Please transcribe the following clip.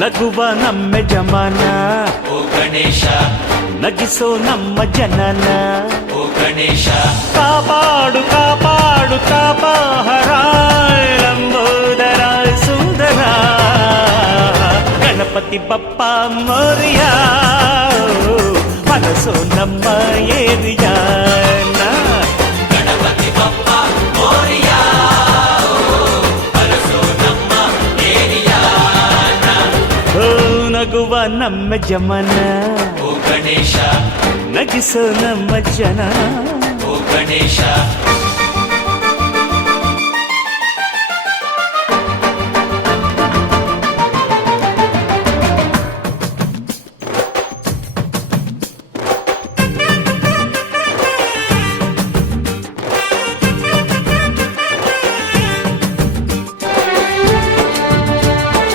ನಗುವ ನಮ್ಮ ಜಮಾನ ಓ ಗಣೇಶ ನಗಿಸೋ ನಮ್ಮ ಜನನ ಓ ಗಣೇಶ ಕಾಪಾಡು ಕಾಪಾಡು ಕಾಪಾಹರ ಲಂಬೋದರ ಸುಂದರ ಗಣಪತಿ ಬಪ್ಪ ಮೋರಿಯ ಮನಸ್ಸು ನಮ್ಮ ಏರಿಯಾನ ಗಣಪತಿ ಬಪ್ಪ ಮೋರಿಯ ಅರಸೋ ನಮ್ಮ ಏರಿಯಾನ ಓ ನಗುವ ನಮ್ಮ ಜಮನ ಓ ಗಣೇಶ ನಗಿಸೋ ನಮ್ಮ ಜನ ಓ ಗಣೇಶ